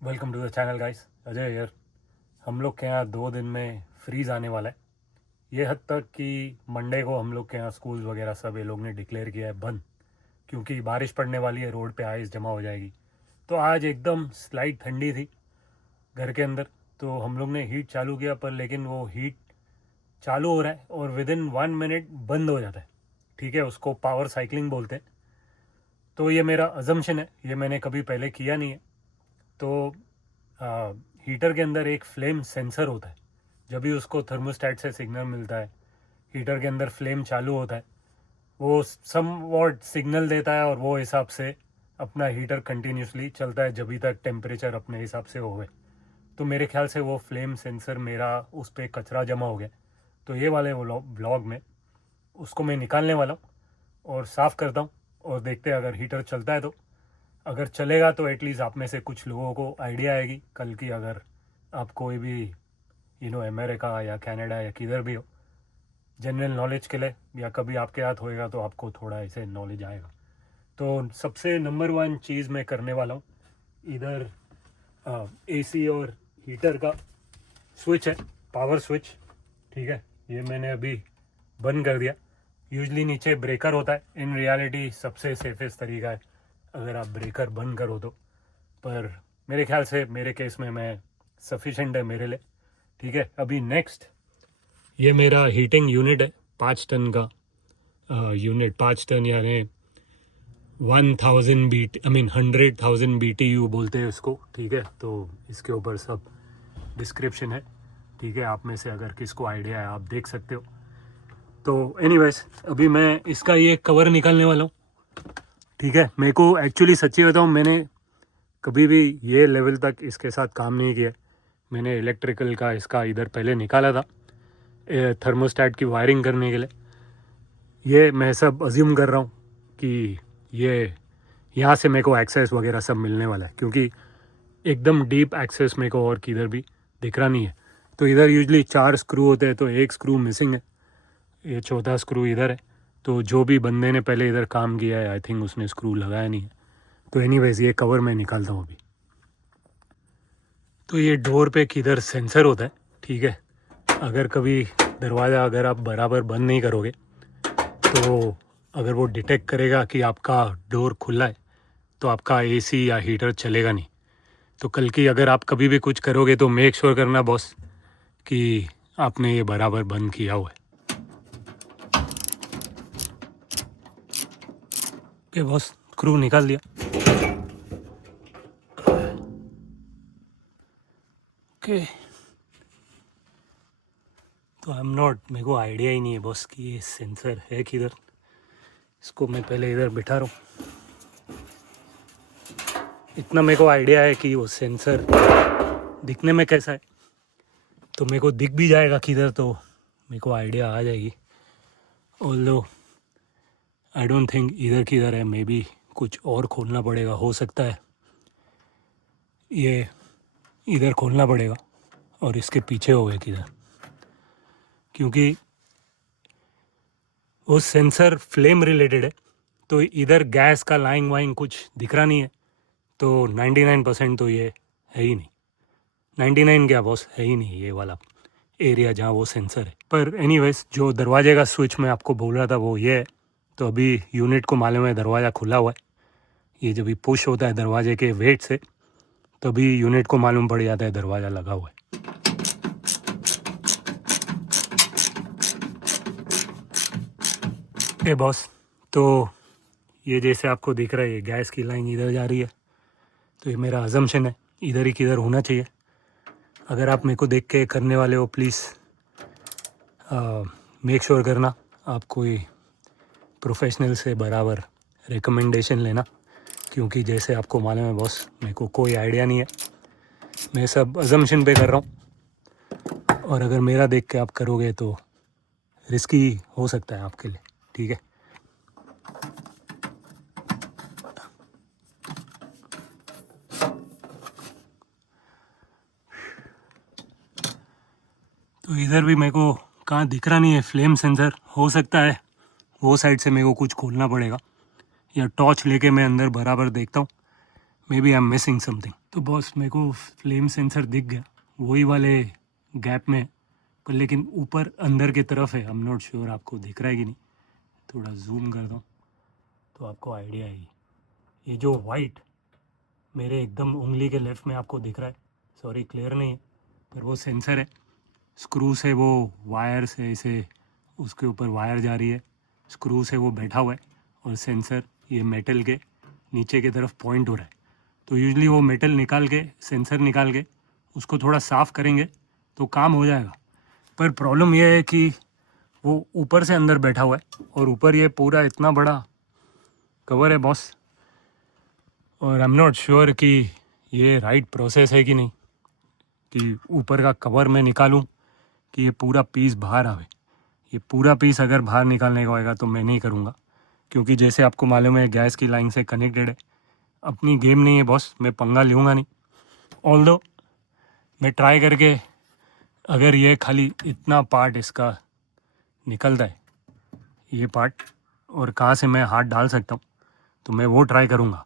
Welcome to the channel guys. Ajay here. हम लोग के यहाँ 2 दिन में फ्रीज़ आने वाला है। ये हद तक कि मंडे को हम लोग के यहाँ स्कूल वगैरह सब ये लोग ने डिक्लेयर किया है बंद, क्योंकि बारिश पड़ने वाली है, रोड पे आइस जमा हो जाएगी। तो आज एकदम स्लाइट ठंडी थी घर के अंदर, तो हम लोग ने हीट चालू किया, पर लेकिन वो हीट चालू हो रहा है और विद इन 1 मिनट बंद हो जाता है। ठीक है, उसको पावर साइकिलिंग बोलते हैं। तो ये मेरा अजम्पशन है, ये मैंने कभी पहले किया नहीं है। तो हीटर के अंदर एक फ्लेम सेंसर होता है। जब भी उसको थर्मोस्टेट से सिग्नल मिलता है, हीटर के अंदर फ्लेम चालू होता है, वो सम वॉट सिग्नल देता है और वो हिसाब से अपना हीटर कंटिन्यूसली चलता है जब तक टेम्परेचर अपने हिसाब से होवे। तो मेरे ख्याल से वो फ्लेम सेंसर मेरा उस पर कचरा जमा हो गया। तो ये वाले ब्लॉग में उसको मैं निकालने वाला हूँ और साफ़ करता हूँ, और देखते हैं अगर हीटर चलता है तो। अगर चलेगा तो एटलीस्ट आप में से कुछ लोगों को आइडिया आएगी कल की, अगर आप कोई भी अमेरिका या कनाडा या किधर भी हो, जनरल नॉलेज के लिए, या कभी आपके हाथ होएगा तो आपको थोड़ा ऐसे नॉलेज आएगा। तो सबसे नंबर 1 चीज़ मैं करने वाला हूँ, इधर एसी और हीटर का स्विच है, पावर स्विच। ठीक है, ये मैंने अभी बंद कर दिया। यूजली नीचे ब्रेकर होता है, इन रियलिटी सबसे सेफेस्ट तरीका है अगर आप ब्रेकर बंद करो तो, पर मेरे ख्याल से मेरे केस में मैं सफिशेंट है मेरे लिए। ठीक है, अभी नेक्स्ट ये मेरा हीटिंग यूनिट है, 5 टन का यूनिट। 5 टन यानी 100,000 BTU बोलते हैं इसको। ठीक है, तो इसके ऊपर सब डिस्क्रिप्शन है। ठीक है, आप में से अगर किसको आइडिया है आप देख सकते हो। तो एनीवेज अभी मैं इसका ये कवर निकालने वाला हूँ। ठीक है, मेरे को एक्चुअली सच्ची बताऊँ, मैंने कभी भी ये लेवल तक इसके साथ काम नहीं किया। मैंने इलेक्ट्रिकल का इसका इधर पहले निकाला था थर्मोस्टेट की वायरिंग करने के लिए। ये मैं सब अज्यूम कर रहा हूँ कि ये यहाँ से मेरे को एक्सेस वगैरह सब मिलने वाला है, क्योंकि एकदम डीप एक्सेस मेरे को और किधर भी दिख रहा नहीं है। तो इधर यूजली 4 स्क्रू होते हैं, तो एक स्क्रू मिसिंग है, ये चौथा स्क्रू इधर है। तो जो भी बंदे ने पहले इधर काम किया है, आई थिंक उसने स्क्रू लगाया नहीं है। तो एनीवेज ये कवर मैं निकालता हूँ अभी। तो ये डोर पे किधर सेंसर होता है। ठीक है, अगर कभी दरवाज़ा अगर आप बराबर बंद नहीं करोगे तो अगर वो डिटेक्ट करेगा कि आपका डोर खुला है तो आपका एसी या हीटर चलेगा नहीं। तो कल की अगर आप कभी भी कुछ करोगे तो मेक श्योर करना बॉस कि आपने ये बराबर बंद किया हुआ है। ओके बॉस, स्क्रू निकाल दिया। ओके, तो आई एम नॉट, मेरे को आइडिया ही नहीं है बॉस कि ये सेंसर है किधर। इसको मैं पहले इधर बिठा रहा हूँ। इतना मेरे को आइडिया है कि वो सेंसर दिखने में कैसा है, तो मेरे को दिख भी जाएगा किधर, तो मेरे को आइडिया आ जाएगी। ऑल्दो आई डोंट थिंक इधर किधर है, मे बी कुछ और खोलना पड़ेगा। हो सकता है ये इधर खोलना पड़ेगा और इसके पीछे हो गए किधर, क्योंकि वो सेंसर फ्लेम रिलेटेड है। तो इधर गैस का लाइन वाइन कुछ दिख रहा नहीं है, तो 99% तो ये है ही नहीं। 99 क्या बॉस, है ही नहीं ये वाला एरिया जहाँ वो सेंसर है। पर एनीवेज जो दरवाजे का स्विच मैं आपको बोल रहा था वो ये है। तो अभी यूनिट को मालूम है दरवाज़ा खुला हुआ है। ये जब भी पुश होता है दरवाजे के वेट से, तभी यूनिट को मालूम पड़ जाता है दरवाज़ा लगा हुआ है। ए बॉस, तो ये जैसे आपको दिख रहा है ये गैस की लाइन इधर जा रही है, तो ये मेरा अजम्पशन है इधर ही किधर होना चाहिए। अगर आप मेरे को देख के करने वाले हो प्लीज़ मेक श्योर करना आप कोई प्रोफेशनल से बराबर रिकमेंडेशन लेना, क्योंकि जैसे आपको मालूम है बॉस मेरे को कोई आइडिया नहीं है, मैं सब अजम्पशन पे कर रहा हूँ। और अगर मेरा देख के आप करोगे तो रिस्की हो सकता है आपके लिए। ठीक है, तो इधर भी मेरे को कहाँ दिख रहा नहीं है फ्लेम सेंसर। हो सकता है वो साइड से मेरे को कुछ खोलना पड़ेगा, या टॉर्च लेके मैं अंदर बराबर देखता हूँ। Maybe I am missing something. तो बॉस मेरे को फ्लेम सेंसर दिख गया, वही वाले गैप में, पर लेकिन ऊपर अंदर की तरफ है। आई एम नॉट श्योर आपको दिख रहा है कि नहीं, थोड़ा जूम कर दूँ तो आपको आइडिया आएगी। ये जो वाइट मेरे एकदम उंगली के लेफ़्ट में आपको दिख रहा है, सॉरी क्लियर नहीं है, पर वो सेंसर है। स्क्रू से वो वायर से ऐसे उसके ऊपर वायर जा रही है, स्क्रू से वो बैठा हुआ है, और सेंसर ये मेटल के नीचे की तरफ पॉइंट हो रहा है। तो यूजली वो मेटल निकाल के, सेंसर निकाल के उसको थोड़ा साफ़ करेंगे तो काम हो जाएगा। पर प्रॉब्लम ये है कि वो ऊपर से अंदर बैठा हुआ है, और ऊपर ये पूरा इतना बड़ा कवर है बॉस, और आई एम नॉट श्योर कि ये राइट प्रोसेस है कि नहीं, कि ऊपर का कवर मैं निकालूं कि ये पूरा पीस बाहर आवे। ये पूरा पीस अगर बाहर निकालने का होगा तो मैं नहीं करूँगा, क्योंकि जैसे आपको मालूम है गैस की लाइन से कनेक्टेड है। अपनी गेम नहीं है बॉस, मैं पंगा लूँगा नहीं। ऑल्दो मैं ट्राई करके अगर ये खाली इतना पार्ट इसका निकलता है, ये पार्ट, और कहाँ से मैं हाथ डाल सकता हूँ तो मैं वो ट्राई करूँगा,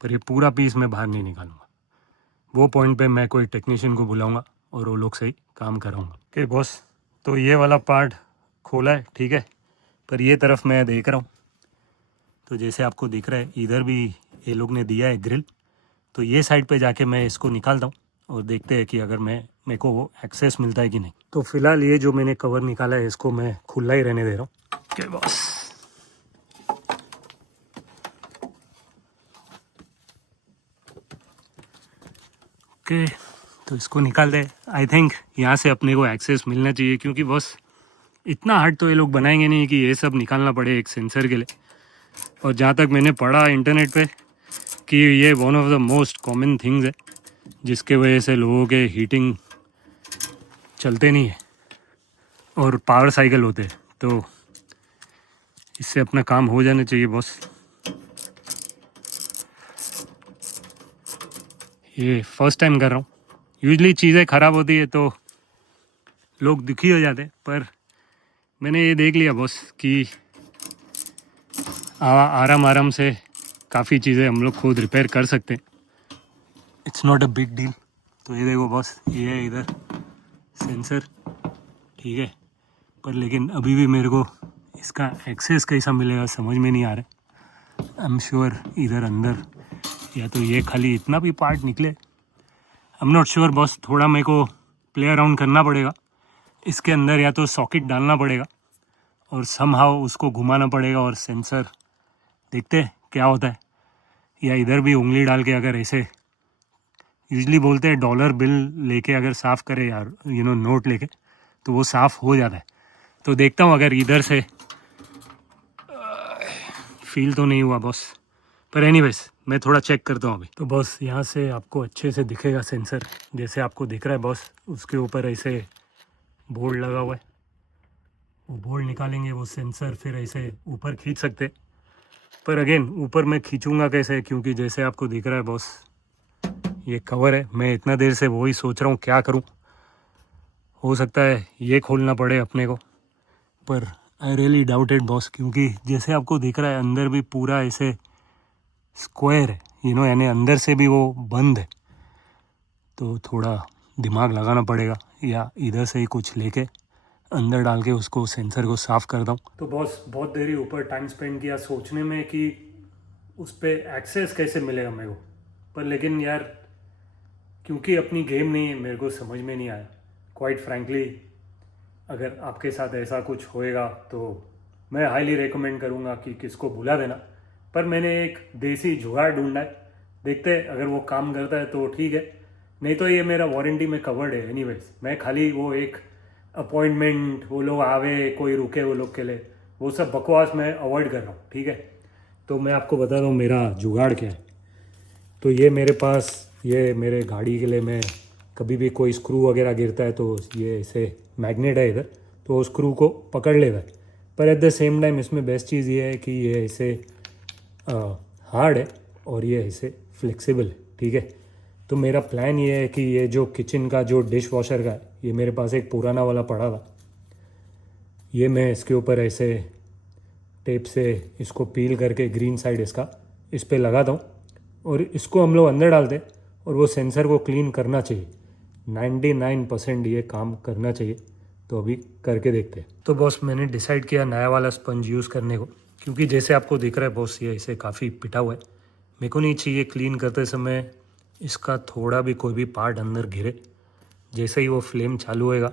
पर ये पूरा पीस मैं बाहर नहीं निकालूँगा। वो पॉइंट पे मैं कोई टेक्नीशियन को बुलाऊँगा और वो लोग से ही काम कराऊँगा। ओके बॉस, तो ये वाला पार्ट खोला है, ठीक है, पर ये तरफ मैं देख रहा हूँ तो जैसे आपको दिख रहा है इधर भी ये लोग ने दिया है ग्रिल। तो ये साइड पे जाके मैं इसको निकालता हूँ और देखते हैं कि अगर मेरे को वो एक्सेस मिलता है कि नहीं। तो फिलहाल ये जो मैंने कवर निकाला है इसको मैं खुला ही रहने दे रहा हूँ। ओके बॉस, ओके, तो इसको निकाल दे। आई थिंक यहाँ से अपने को एक्सेस मिलना चाहिए, क्योंकि बॉस इतना हार्ड तो ये लोग बनाएंगे नहीं कि ये सब निकालना पड़े एक सेंसर के लिए। और जहाँ तक मैंने पढ़ा इंटरनेट पे कि ये one of the most common things है जिसके वजह से लोगों के हीटिंग चलते नहीं है और पावर साइकिल होते हैं। तो इससे अपना काम हो जाना चाहिए बॉस। ये फर्स्ट टाइम कर रहा हूँ। यूजली चीज़ें ख़राब होती है तो लोग दुखी हो जाते, पर मैंने ये देख लिया बॉस कि आराम आराम से काफ़ी चीज़ें हम लोग खुद रिपेयर कर सकते हैं। It's not a big deal. तो ये देखो बॉस, ये है इधर सेंसर, ठीक है, पर लेकिन अभी भी मेरे को इसका एक्सेस कैसा मिलेगा समझ में नहीं आ रहा। आई एम श्योर इधर अंदर या तो ये खाली इतना भी पार्ट निकले, I am not sure boss. थोड़ा मेरे को प्ले अराउंड करना पड़ेगा इसके अंदर, या तो सॉकेट डालना पड़ेगा और समहाउ उसको घुमाना पड़ेगा और सेंसर देखते हैं क्या होता है। या इधर भी उंगली डाल के अगर ऐसे, यूजली बोलते हैं डॉलर बिल लेके अगर साफ़ करे यार, नोट लेके, तो वो साफ़ हो जाता है। तो देखता हूँ अगर इधर से फील तो नहीं हुआ बॉस, पर एनीवेज मैं थोड़ा चेक करता हूँ अभी। तो बॉस यहाँ से आपको अच्छे से दिखेगा सेंसर, जैसे आपको दिख रहा है बॉस, उसके ऊपर ऐसे बोर्ड लगा हुआ है। वो बोर्ड निकालेंगे, वो सेंसर फिर ऐसे ऊपर खींच सकते, पर अगेन ऊपर मैं खींचूंगा कैसे, क्योंकि जैसे आपको दिख रहा है बॉस ये कवर है। मैं इतना देर से वही सोच रहा हूँ क्या करूँ, हो सकता है ये खोलना पड़े अपने को, पर आई रियली डाउटेड बॉस, क्योंकि जैसे आपको दिख रहा है अंदर भी पूरा ऐसे स्क्वायर है, यानी अंदर से भी वो बंद है। तो थोड़ा दिमाग लगाना पड़ेगा, या इधर से ही कुछ लेके अंदर डाल के उसको सेंसर को साफ़ करता हूँ। तो बॉस बहुत देरी ऊपर टाइम स्पेंड किया सोचने में कि उस पर एक्सेस कैसे मिलेगा मेरे को, पर लेकिन यार क्योंकि अपनी गेम नहीं है, मेरे को समझ में नहीं आया क्वाइट फ्रैंकली। अगर आपके साथ ऐसा कुछ होएगा तो मैं हाईली रेकमेंड करूँगा कि किसको बुला देना। पर मैंने एक देसी जुगाड़ ढूंढा है, देखते हैं अगर वो काम करता है तो ठीक है, नहीं तो ये मेरा वारंटी में कवर्ड है एनीवेज। मैं खाली वो एक अपॉइंटमेंट, वो लोग आवे कोई रुके वो लोग के लिए, वो सब बकवास मैं अवॉइड कर रहा हूँ, ठीक है। तो मैं आपको बता दूँ मेरा जुगाड़ क्या है। तो ये मेरे पास, ये मेरे गाड़ी के लिए, मैं कभी भी कोई स्क्रू वगैरह गिरता है तो ये ऐसे मैग्नेट है इधर, तो वो स्क्रू को पकड़ लेगा। पर एट द सेम टाइम इसमें बेस्ट चीज़ ये है कि ये ऐसे हार्ड है और ये ऐसे फ्लेक्सिबल है, ठीक है। तो मेरा प्लान ये है कि ये जो किचन का जो डिश वॉशर का है, ये मेरे पास एक पुराना वाला पड़ा था, ये मैं इसके ऊपर ऐसे टेप से इसको पील करके ग्रीन साइड इसका इस पर लगाता हूँ, और इसको हम लोग अंदर डालते और वो सेंसर को क्लीन करना चाहिए। 99% ये काम करना चाहिए। तो अभी करके देखते हैं। तो बॉस मैंने डिसाइड किया नया वाला स्पंज यूज़ करने को, क्योंकि जैसे आपको दिख रहा है बॉस ये इसे काफ़ी पिटा हुआ है। मेरे को नहीं चाहिए क्लीन करते समय इसका थोड़ा भी कोई भी पार्ट अंदर गिरे। जैसे ही वो फ्लेम चालू होएगा,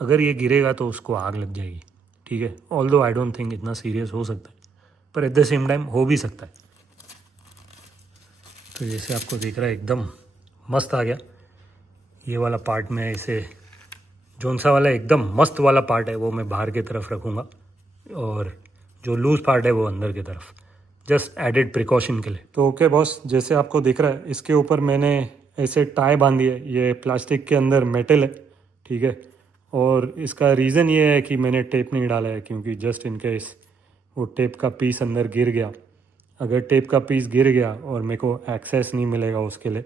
अगर ये गिरेगा तो उसको आग लग जाएगी। ठीक है, ऑल्दो आई डोंट थिंक इतना सीरियस हो सकता है, पर एट द सेम टाइम हो भी सकता है। तो जैसे आपको दिख रहा है एकदम मस्त आ गया। ये वाला पार्ट में इसे जोन सा वाला एकदम मस्त वाला पार्ट है वो मैं बाहर की तरफ रखूँगा, और जो लूज़ पार्ट है वो अंदर की तरफ, जस्ट एडेड प्रिकॉशन के लिए। तो ओके बॉस, जैसे आपको दिख रहा है इसके ऊपर मैंने ऐसे टाई बांधी है। ये प्लास्टिक के अंदर मेटल है, ठीक है। और इसका रीज़न ये है कि मैंने टेप नहीं डाला है, क्योंकि जस्ट इन केस वो टेप का पीस अंदर गिर गया, अगर टेप का पीस गिर गया और मेरे को एक्सेस नहीं मिलेगा उसके लिए,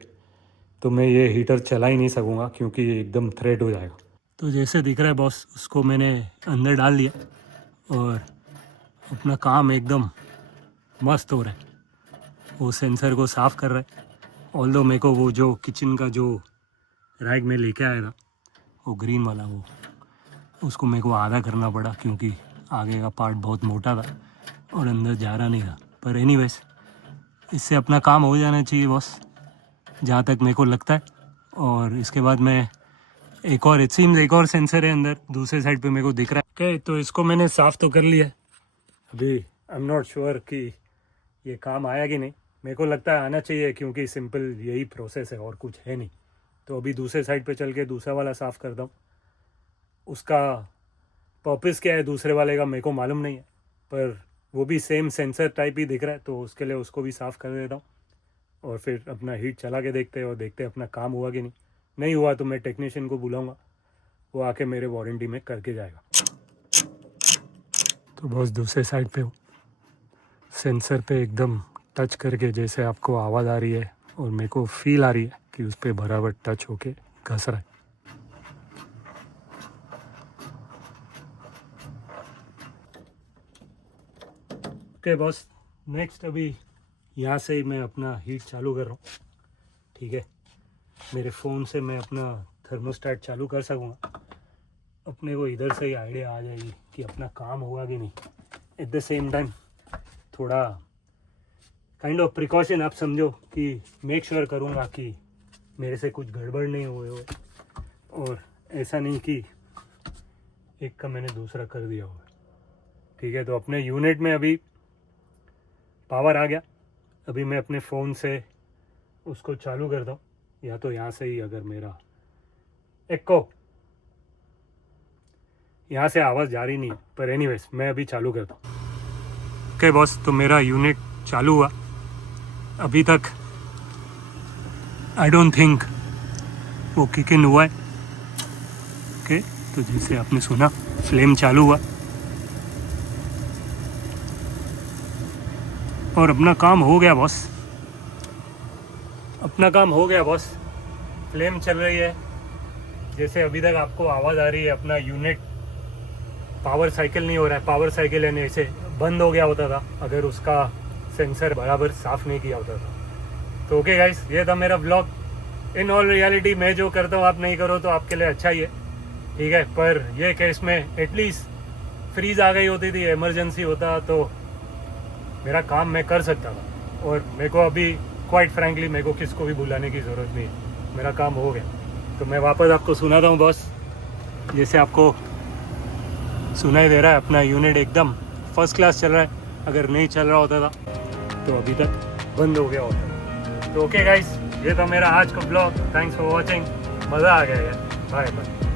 तो मैं ये हीटर चला ही नहीं सकूँगा, क्योंकि ये एकदम थ्रेड हो जाएगा। तो जैसे दिख रहा है बॉस, उसको मैंने अंदर डाल दिया और अपना काम एकदम मस्त हो रहा है। वो सेंसर को साफ़ कर रहा है। ऑल्दो मेरे को वो जो किचन का जो रैक में लेके आया था, वो ग्रीन वाला, वो उसको मेरे को आधा करना पड़ा, क्योंकि आगे का पार्ट बहुत मोटा था और अंदर जा रहा नहीं था। पर एनीवेज इससे अपना काम हो जाना चाहिए बॉस, जहाँ तक मेरे को लगता है। और इसके बाद मैं एक और एक और सेंसर है अंदर दूसरे साइड पे मेरे को दिख रहा है। ओके, तो इसको मैंने साफ़ तो कर लिया है। अभी आई एम नॉट श्योर कि ये काम आया कि नहीं। मेरे को लगता है आना चाहिए, क्योंकि सिंपल यही प्रोसेस है और कुछ है नहीं। तो अभी दूसरे साइड पे चल के दूसरा वाला साफ़ करता हूँ। उसका पर्पस क्या है दूसरे वाले का मेरे को मालूम नहीं है, पर वो भी सेम सेंसर टाइप ही दिख रहा है, तो उसके लिए उसको भी साफ़ कर देता हूँ। और फिर अपना हीट चला के देखते हैं और देखते हैं अपना काम हुआ कि नहीं हुआ तो मैं टेक्नीशियन को बुलाऊंगा, वो आके मेरे वारंटी में करके जाएगा। तो बस दूसरे साइड पे हूँ, सेंसर पे एकदम टच करके जैसे आपको आवाज़ आ रही है और मेरे को फील आ रही है कि उस पर बराबर टच होके घस रहा है। ओके बॉस, नेक्स्ट अभी यहाँ से ही मैं अपना हीट चालू कर रहा हूँ। ठीक है, मेरे फ़ोन से मैं अपना थर्मोस्टेट चालू कर सकूँगा। अपने को इधर से ही आइडिया आ जाएगी कि अपना काम हुआ कि नहीं। एट द सेम टाइम थोड़ा काइंड ऑफ प्रिकॉशन आप समझो कि मेक श्योर करूँगा कि मेरे से कुछ गड़बड़ नहीं हुए हो, और ऐसा नहीं कि एक का मैंने दूसरा कर दिया हो। ठीक है, तो अपने यूनिट में अभी पावर आ गया। अभी मैं अपने फ़ोन से उसको चालू करता हूँ, या तो यहाँ से ही, अगर मेरा एको यहाँ से आवाज़ जा रही नहीं है, पर एनीवेज मैं अभी चालू करता हूँ। ओके बॉस, तो मेरा यूनिट चालू हुआ। अभी तक आई डोंट थिंक वो किक इन हुआ है। ओके, तो जैसे आपने सुना फ्लेम चालू हुआ और अपना काम हो गया बॉस। अपना काम हो गया बॉस, फ्लेम चल रही है। जैसे अभी तक आपको आवाज़ आ रही है, अपना यूनिट पावर साइकिल नहीं हो रहा है। पावर साइकिल यानी ऐसे बंद हो गया होता था अगर उसका सेंसर बराबर साफ़ नहीं किया होता था। तो ओके गाइस, ये था मेरा ब्लॉग। इन ऑल रियलिटी मैं जो करता हूँ आप नहीं करो तो आपके लिए अच्छा ही है, ठीक है। पर ये केस में एटलीस्ट फ्रीज आ गई होती थी, इमरजेंसी होता तो मेरा काम मैं कर सकता था। और मेरे को अभी क्वाइट फ्रैंकली मेरे को किसको भी बुलाने की ज़रूरत नहीं है, मेरा काम हो गया। तो मैं वापस आपको सुनाता हूँ बॉस। जैसे आपको सुनाई दे रहा है, अपना यूनिट एकदम फर्स्ट क्लास चल रहा है। अगर नहीं चल रहा होता था तो अभी तक बंद हो गया होता। तो ओके गाइस, ये था मेरा आज का ब्लॉग। थैंक्स फॉर वॉचिंग, मज़ा आ गया यार। Bye bye.